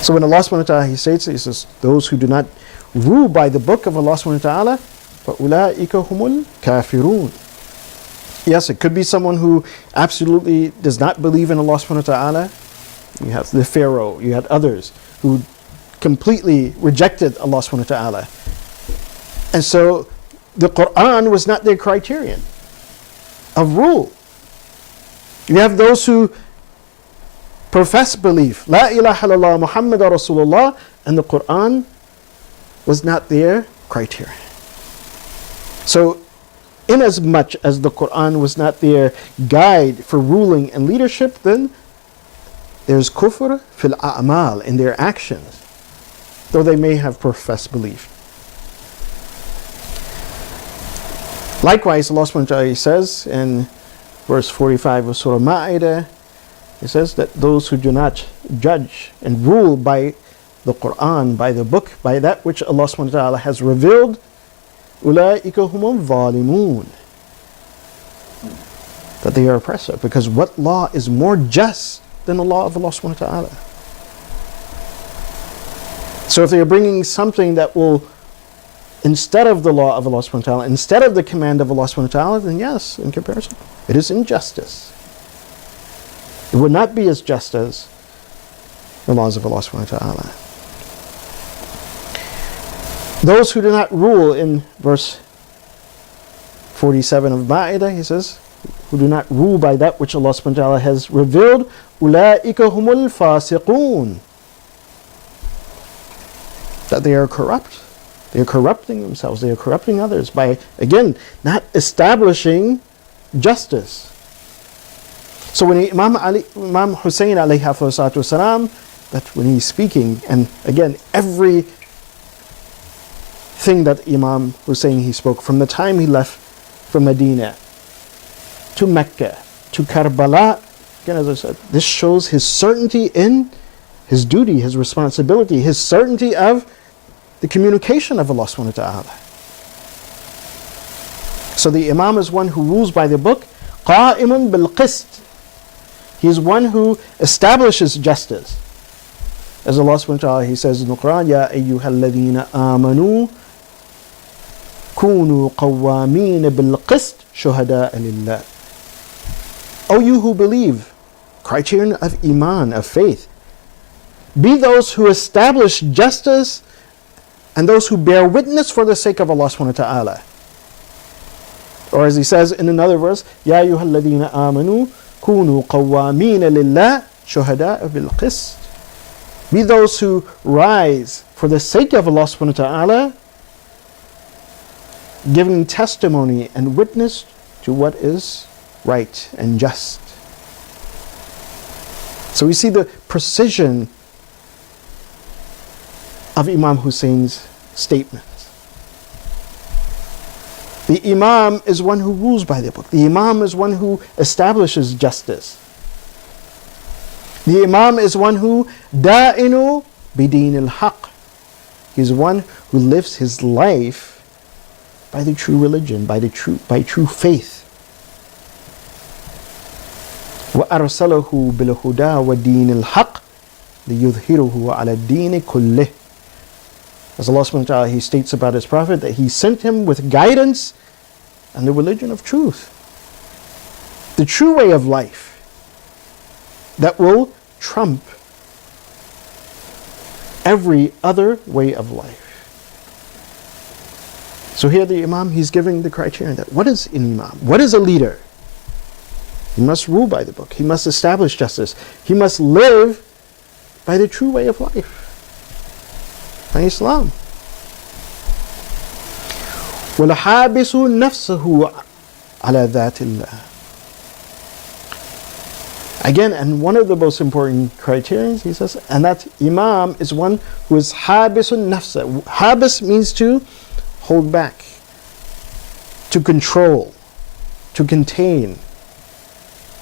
So when Allah subhanahu wa ta'ala, He states, He says, those who do not rule by the book of Allah subhanahu wa ta'ala, فَأُولَٰئِكَ هُمُ الْكَافِرُونَ. Yes, it could be someone who absolutely does not believe in Allah subhanahu wa ta'ala. You have the Pharaoh, you had others who completely rejected Allah subhanahu wa ta'ala. And so the Quran was not their criterion of rule. You have those who profess belief, La ilaha illallah Muhammad Rasulullah, and the Quran was not their criterion. So inasmuch as the Quran was not their guide for ruling and leadership, then there's kufr fil a'mal, in their actions, though they may have professed belief. Likewise, Allah subhanahu wa ta'ala says in verse 45 of Surah Ma'idah, He says that those who do not judge and rule by the Quran, by the book, by that which Allah subhanahu wa ta'ala has revealed, أُولَٰئِكَ هُمُ الظَّالِمُونَ, that they are oppressive. Because what law is more just than the law of Allah subhanahu wa ta'ala? So if they are bringing something that will, instead of the law of Allah subhanahu wa ta'ala, instead of the command of Allah subhanahu wa ta'ala, then yes, in comparison, it is injustice. It would not be as just as the laws of Allah subhanahu wa ta'ala. Those who do not rule, in verse 47 of Ma'idah, He says, who do not rule by that which Allah subhanahu wa ta'ala has revealed, أُولَٰئِكَ هُمُ الْفَاسِقُونَ, that they are corrupt. They are corrupting themselves. They are corrupting others by, again, not establishing justice. So when Imam Hussein alayhi salatu wasalam, that when he's speaking, and again, every thing that Imam Hussein, he spoke from the time he left from Medina to Mecca to Karbala, again, as I said, this shows his certainty in his duty, his responsibility, his certainty of the communication of Allah subhanahu wa ta'ala. So the Imam is one who rules by the book, قَائِمٌ بِالْقِسْطِ. He is one who establishes justice. As Allah subhanahu wa ta'ala, He says in the Quran, يَا أَيُّهَا الَّذِينَ آمَنُوا كُونُوا قَوَّامِينَ بِالْقِسْطِ شُهَدَاءَ لِلَّهِ. O you who believe, criterion of Iman, of faith, be those who establish justice and those who bear witness for the sake of Allah subhanahu wa ta'ala. Or as He says in another verse, يَا أَيُّهَا الَّذِينَ آمَنُوا كُونُوا قَوَّامِينَ لِلَّهِ شُهَدَاءَ بِالْقِسْطِ. Be those who rise for the sake of Allah subhanahu wa ta'ala, giving testimony and witness to what is right and just. So we see the precision of Imam Hussein's statements. The Imam is one who rules by the book. The Imam is one who establishes justice. The Imam is one who da'inu bideen al-haq. He's one who lives his life by the true religion, by true faith. وَأَرْسَلَهُ بِالْهُدَى وَدِينِ الْحَقِّ لِيُظْهِرُهُ عَلَى الدِّينِ كُلِّهِ. As Allah subhanahu wa ta'ala, He states about His Prophet that He sent him with guidance and the religion of truth, the true way of life that will trump every other way of life. So here the Imam, he's giving the criterion that what is an Imam? What is a leader? He must rule by the book. He must establish justice. He must live by the true way of life, by Islam. وَلَحَابِسُ نَفْسَهُ عَلَى ذَاتِ اللَّهِ. Again, and one of the most important criterions, he says, and that Imam is one who is habisun nafsa. Habis means to hold back, to control, to contain.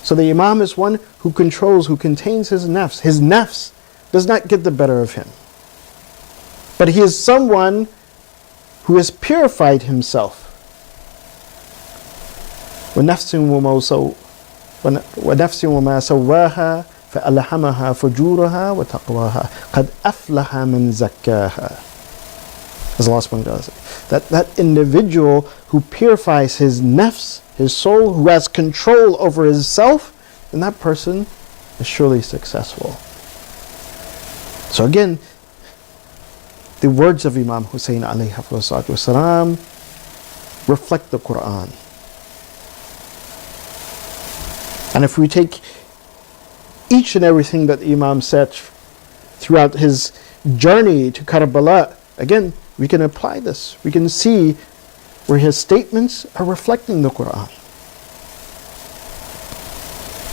So the Imam is one who controls, who contains his nafs. His nafs does not get the better of him. But he is someone who has purified himself. وَنَفْسٍ وَمَا سَوَّاهَا فألهمها فجورها وتقواها قد أفلح من زكاها. As Allah subhanahu wa ta'ala says, that individual who purifies his nafs, his soul, who has control over his self, then that person is surely successful. So again, the words of Imam Hussein alayhi wasalam reflect the Quran. And if we take each and everything that the Imam said throughout his journey to Karbala, again, we can apply this. We can see where his statements are reflecting the Quran.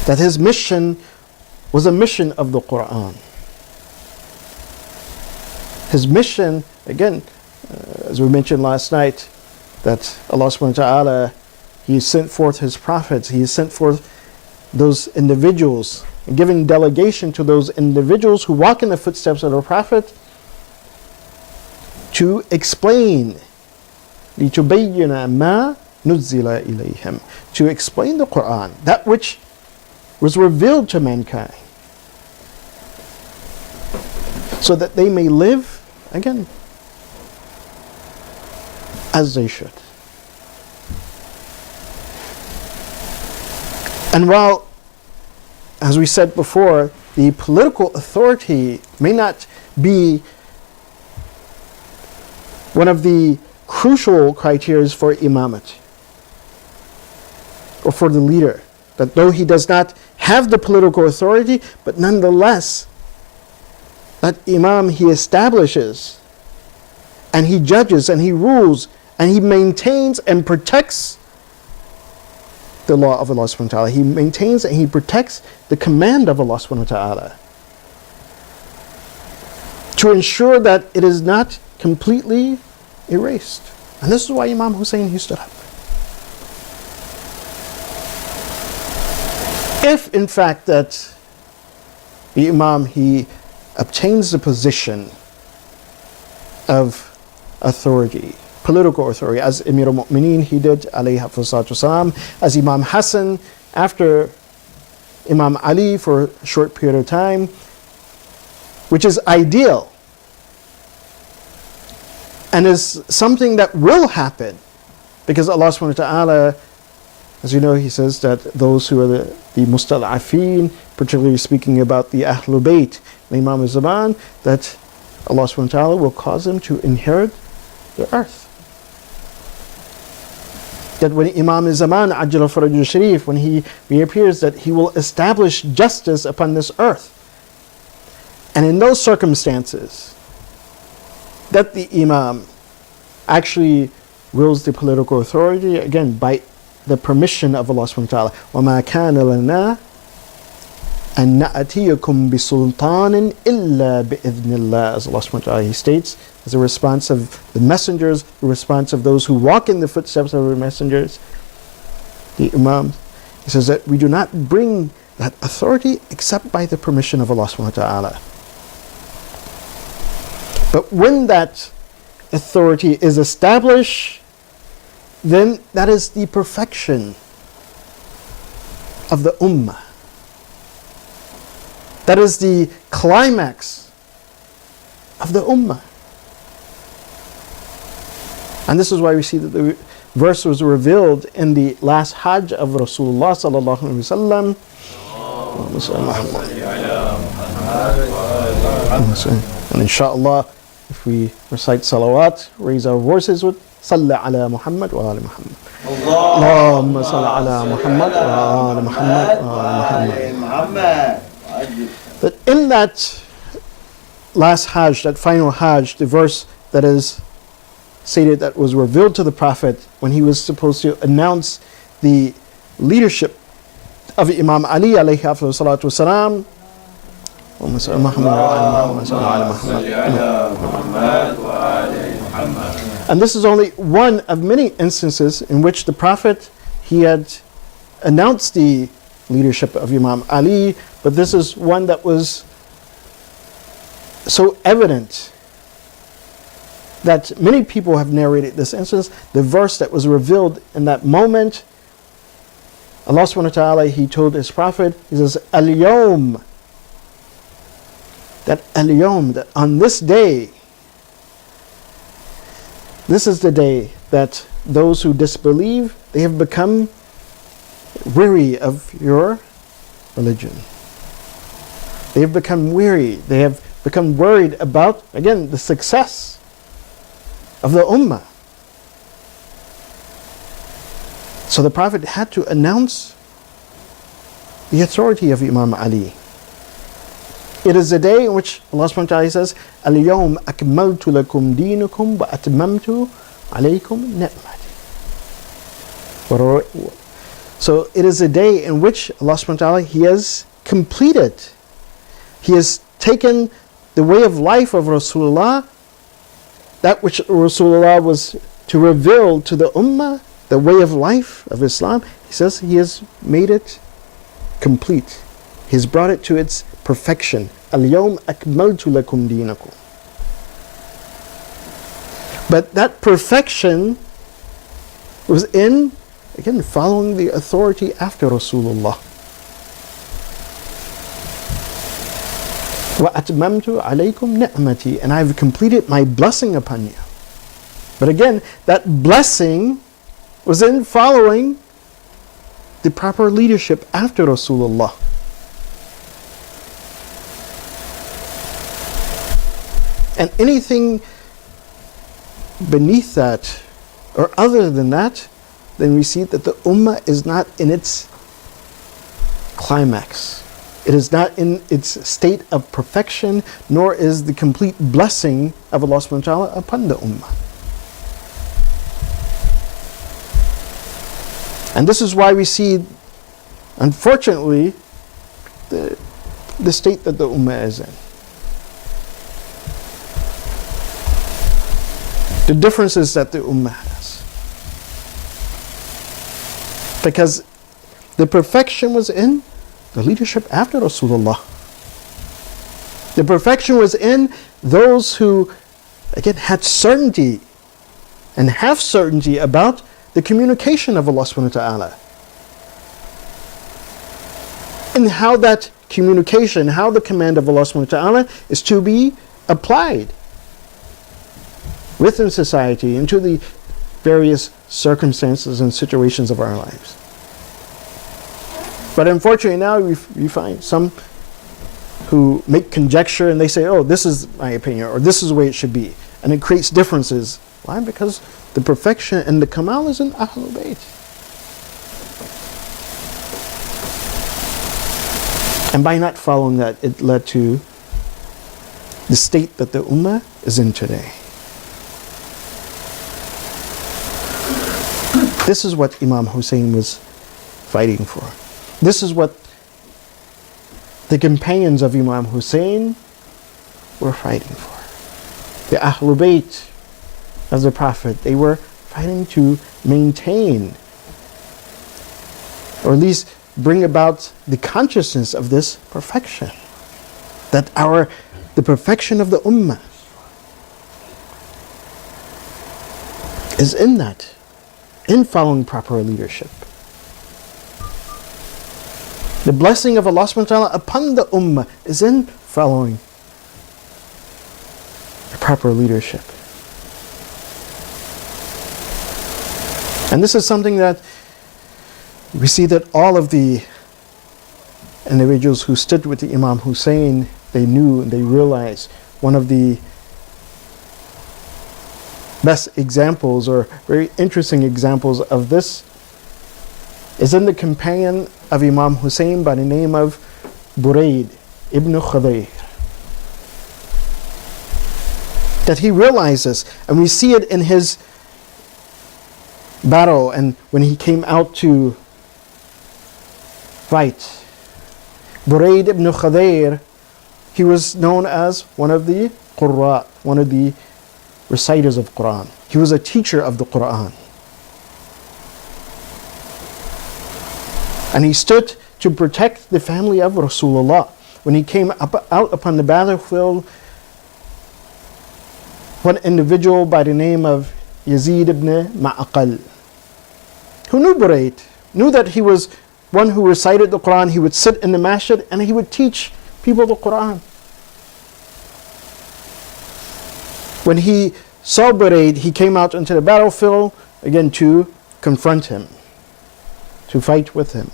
That his mission was a mission of the Quran. His mission, again, as we mentioned last night, that Allah subhanahu wa ta'ala, He sent forth His prophets, He sent forth those individuals, and giving delegation to those individuals who walk in the footsteps of the Prophet to explain لِتُبَيِّنَ مَا نُزِّلَ إِلَيْهِمْ, to explain the Quran, that which was revealed to mankind, so that they may live, again, as they should. And while, as we said before, the political authority may not be one of the crucial criteria for imamate or for the leader, that though he does not have the political authority, but nonetheless, that imam, he establishes and he judges and he rules and he maintains and protects the law of Allah subhanahu wa ta'ala. He maintains and he protects the command of Allah subhanahu wa ta'ala, to ensure that it is not completely erased. And this is why Imam Hussein, he stood up. If in fact that the Imam, he obtains the position of authority, political authority, as Amir al-Mu'mineen he did, alayhi wasalam, as Imam Hassan after Imam Ali for a short period of time, which is ideal and is something that will happen, because Allah subhanahu wa ta'ala, as you know, He says that those who are the mustad'afeen, particularly speaking about the Ahlul Bayt, the Imam al-Zaman, that Allah subhanahu wa ta'ala will cause them to inherit the earth. That when Imam al-Zaman, Ajjala Farajul Sharif, when he reappears, that he will establish justice upon this earth. And in those circumstances, that the Imam actually rules the political authority, again, by the permission of Allah subhanahu wa ta'ala. وَمَا كَانَ لَنَا أَن نَأْتِيَكُمْ بِسُلْطَانٍ إِلَّا بِإِذْنِ اللَّهِ, as Allah subhanahu wa ta'ala, He states, as a response of the messengers, the response of those who walk in the footsteps of the messengers, the Imam, he says that we do not bring that authority except by the permission of Allah subhanahu wa ta'ala. But when that authority is established, then that is the perfection of the ummah. That is the climax of the ummah. And this is why we see that the verse was revealed in the last Hajj of Rasulullah sallallahu alaihi wasallam. And inshallah, if we recite salawat, raise our voices with Salli ala Muhammad wa ala Muhammad. Allahumma salli ala Muhammad wa ala Muhammad wa ala Muhammad. That in that last Hajj, that final Hajj, the verse that is stated that was revealed to the Prophet when he was supposed to announce the leadership of Imam Ali alayhi salatu wasalam. And this is only one of many instances in which the Prophet, he had announced the leadership of Imam Ali, but this is one that was so evident that many people have narrated this instance. The verse that was revealed in that moment, Allah subhanahu wa ta'ala, He told His Prophet, He says, Al-Yawm that al-yawm, that on this day, this is the day that those who disbelieve, they have become weary of your religion. They have become weary. They have become worried about, again, the success of the ummah. So the Prophet had to announce the authority of Imam Ali. It is the day in which Allah subhanahu wa ta'ala says, Al-yawm akmaltu lakum deenakum wa atmamtu alaykum ni'mati. So it is a day in which Allah subhanahu wa ta'ala, He has completed, He has taken the way of life of Rasulullah, that which Rasulullah was to reveal to the ummah, the way of life of Islam. He says He has made it complete. He has brought it to its perfection. Al-yawm akmaltu lakum deenakum. But that perfection was in, again, following the authority after Rasulullah. Wa atmamtu alaykum ni'mati, and I have completed my blessing upon you. But again, that blessing was in following the proper leadership after Rasulullah. And anything beneath that or other than that, then we see that the ummah is not in its climax. It is not in its state of perfection, nor is the complete blessing of Allah subhanahu wa ta'ala upon the ummah. And this is why we see, unfortunately, the state that the ummah is in. The differences that the ummah has. Because the perfection was in the leadership after Rasulullah. The perfection was in those who, again, had certainty and have certainty about the communication of Allah subhanahu wa ta'ala. And how that communication, how the command of Allah subhanahu wa ta'ala is to be applied within society into the various circumstances and situations of our lives. But unfortunately now we find some who make conjecture and they say, oh, this is my opinion, or this is the way it should be. And it creates differences. Why? Because the perfection and the kamal is in Ahlul Bayt. And by not following that, it led to the state that the ummah is in today. This is what Imam Hussein was fighting for. This is what the companions of Imam Hussein were fighting for. The Ahlul Bayt of the Prophet, they were fighting to maintain, or at least bring about the consciousness of this perfection. That the perfection of the ummah is in that, in following proper leadership. The blessing of Allah subhanahu wa ta'ala upon the ummah is in following the proper leadership. And this is something that we see that all of the individuals who stood with the Imam Hussein, they knew and they realized. One of the best examples, or very interesting examples of this, is in the companion of Imam Hussein by the name of Burayd ibn Khudayr. That he realizes, and we see it in his battle and when he came out to fight. Burayd ibn Khudayr, he was known as one of the Qurra, one of the reciters of Quran. He was a teacher of the Quran. And he stood to protect the family of Rasulullah. When he came out upon the battlefield, one individual by the name of Yazid ibn Ma'aqal, who knew Burayd, knew that he was one who recited the Quran. He would sit in the masjid and he would teach people the Quran. When he saw Burayd, he came out into the battlefield again to confront him, to fight with him.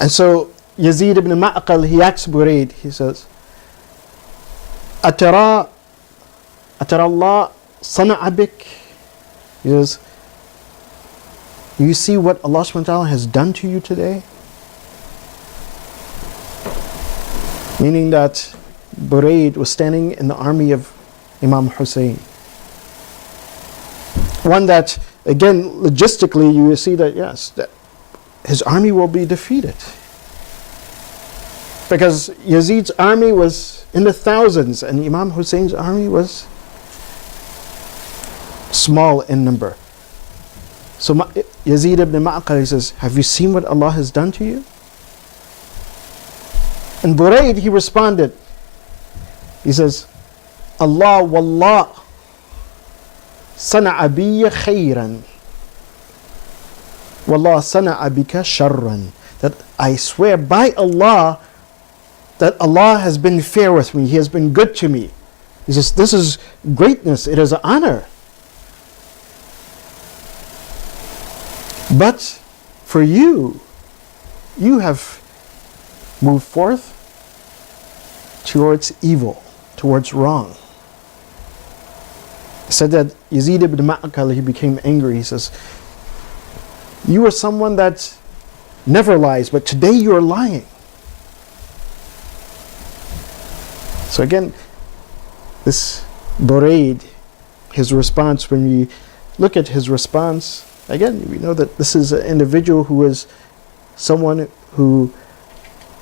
And so Yazid ibn Ma'qal, he asks Burayd, he says, Atara Allah sana'a bik? He says, you see what Allah subhanahu wa ta'ala has done to you today? Meaning that Burayd was standing in the army of Imam Hussein. One that, again, logistically, you will see that, yes, that his army will be defeated. Because Yazid's army was in the thousands, and Imam Hussein's army was small in number. So Yazid ibn Ma'qal, he says, have you seen what Allah has done to you? And Burayd, he responded, he says, Allah wallah sana'a biyya khayran wallah sana'a bika sharran. That I swear by Allah that Allah has been fair with me, He has been good to me. He says, this is greatness, it is an honor. But for you, you have moved forth towards evil, towards wrong. He said that Yazid ibn Ma'qal, he became angry. He says, you are someone that never lies, but today you are lying. So again, this Burayd, his response, when we look at his response, again, we know that this is an individual who is someone who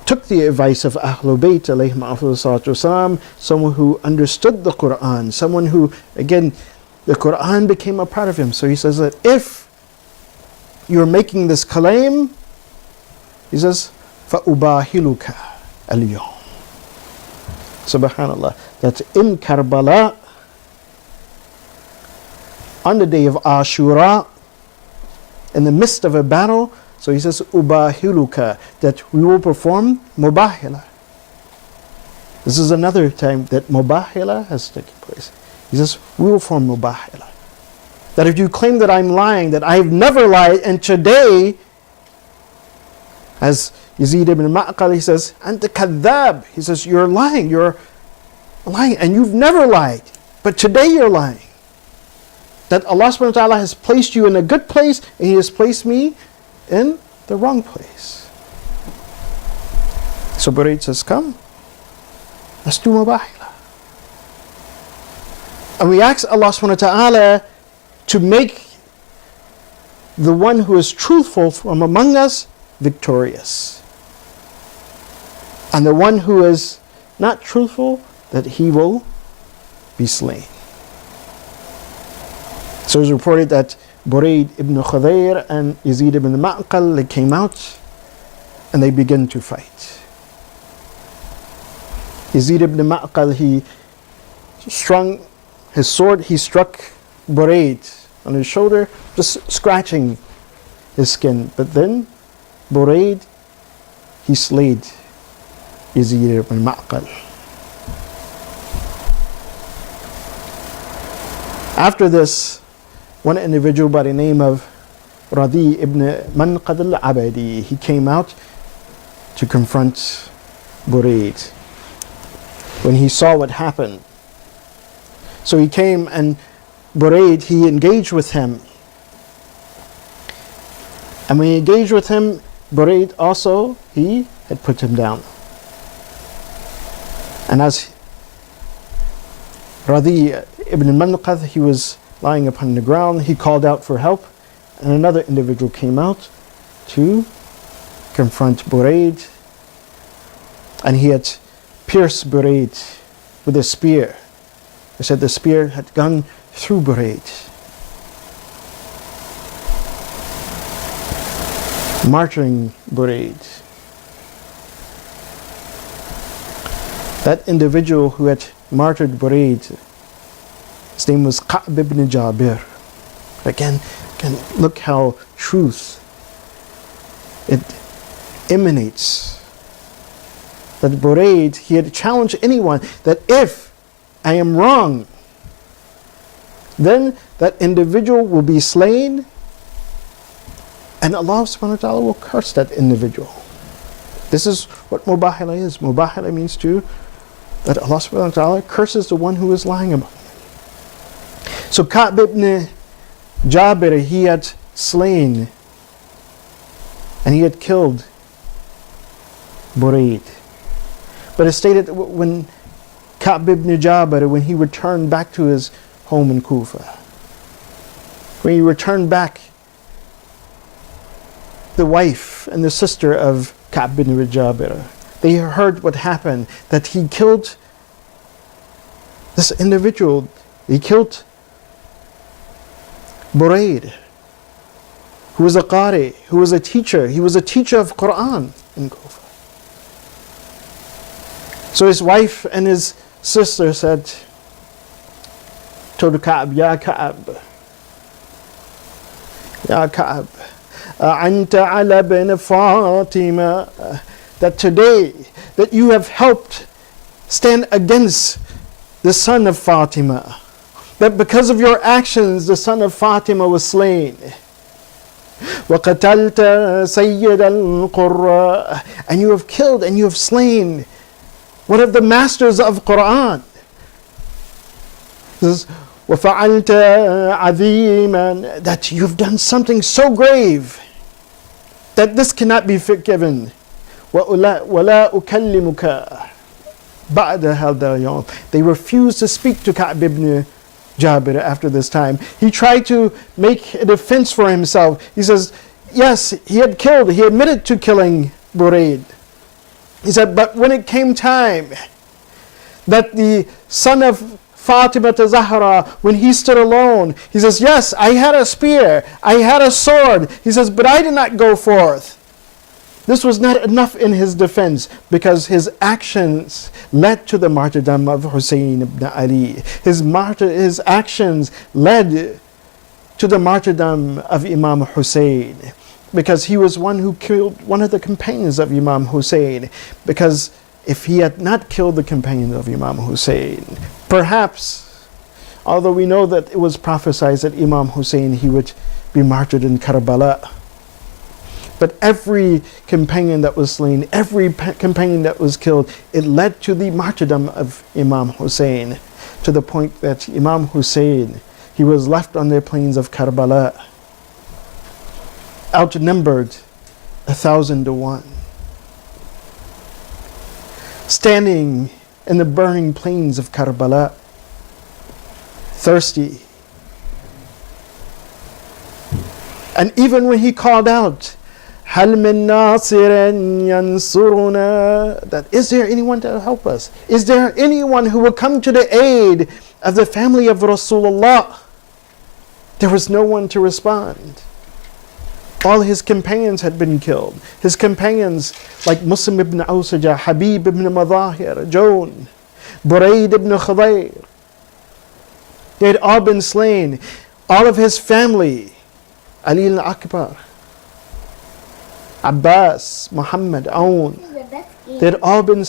took the advice of Ahlul Bayt alayhim afdalus wasalam, someone who understood the Quran, someone who, again, the Quran became a part of him. So he says that if you're making this claim, he says, فَأُبَاهِلُكَ الْيَوْمِ. Subhanallah, that in Karbala, on the day of Ashura, in the midst of a battle, so he says, Ubahiluka, that we will perform mubahila. This is another time that mubahila has taken place. He says, we will perform mubahila. That if you claim that I'm lying, that I've never lied, and today, as Yazid ibn Ma'qal, he says, Anta kadhab. He says, you're lying, and you've never lied, but today you're lying. That Allah subhanahu wa ta'ala has placed you in a good place, and He has placed me in the wrong place. So Burayd says, come, let's do mubahila. And we ask Allah subhanahu wa ta'ala to make the one who is truthful from among us victorious. And the one who is not truthful, that he will be slain. So it's reported that Burayd ibn Khudayr and Yazid ibn Ma'qal, they came out and they began to fight. Yazid ibn Ma'qal, he strung his sword, he struck Burayd on his shoulder, just scratching his skin. But then Burayd, he slayed Yazid ibn Ma'qal. After this, one individual by the name of Radi ibn Manqad al-Abadi, he came out to confront Burayd when he saw what happened. So he came, and Burayd, he engaged with him. And when he engaged with him, Burayd also, he had put him down. And as Radi ibn Manqad, he was lying upon the ground, he called out for help, and another individual came out to confront Burayd, and he had pierced Burayd with a spear. They said the spear had gone through Burayd, martyring Burayd. That individual who had martyred Burayd, his name was Ka'b ibn Jabir. Again, look how truth, it emanates. That Burayd, he had challenged anyone that if I am wrong, then that individual will be slain, and Allah subhanahu wa ta'ala will curse that individual. This is what mubahala is. Mubahala means that Allah subhanahu wa ta'ala curses the one who is lying about it. So Ka'b ibn Jabir, he had slain and he had killed Burayd. But it stated when Ka'b ibn Jabir, when he returned back to his home in Kufa, when he returned back, the wife and the sister of Ka'b ibn Jabir, they heard what happened, that he killed this individual. He killed Burayd, who was a qari, who was a teacher. He was a teacher of Quran in Kufa. So his wife and his sister told Ka'b, Ya Ka'b, Ya Ka'b, Anta ala bin Fatima, that today that you have helped stand against the son of Fatima, that because of your actions the son of Fatima was slain. وَقَتَلْتَ سَيِّدَ الْقُرَّى, and you have killed and you have slain one of the masters of Quran. This is وَفَعَلْتَ عَظِيمًا, that you've done something so grave that this cannot be forgiven. وَلَا أُكَلِّمُكَ بَعْدَ هَذَا الْيَوْمِ. They refused to speak to Ka'b ibn Jabir after this time. He tried to make a defense for himself. He says, yes, he admitted to killing Burayd. He said, but when it came time that the son of Fatima Zahra, when he stood alone, he says, yes, I had a spear, I had a sword. He says, but I did not go forth. This was not enough in his defense, because his actions led to the martyrdom of Hussein ibn Ali. His actions led to the martyrdom of Imam Hussein, because he was one who killed one of the companions of Imam Hussein. Because if he had not killed the companion of Imam Hussein, perhaps, although we know that it was prophesied that Imam Hussein, he would be martyred in Karbala. But every companion that was slain, every companion that was killed, it led to the martyrdom of Imam Hussein, to the point that Imam Hussein, he was left on the plains of Karbala, outnumbered 1,000 to 1, standing in the burning plains of Karbala, thirsty. And even when he called out, هَلْ مِن نَاصِرٍ يَنْصُرُنَا, that is there anyone to help us? Is there anyone who will come to the aid of the family of Rasulullah? There was no one to respond. All his companions had been killed. His companions like Muslim ibn Awsaja, Habib ibn Madahir, Joan, Burayd ibn Khudayr, they had all been slain. All of his family, Ali al-Akbar, Abbas, Muhammad, Aoun, they had all been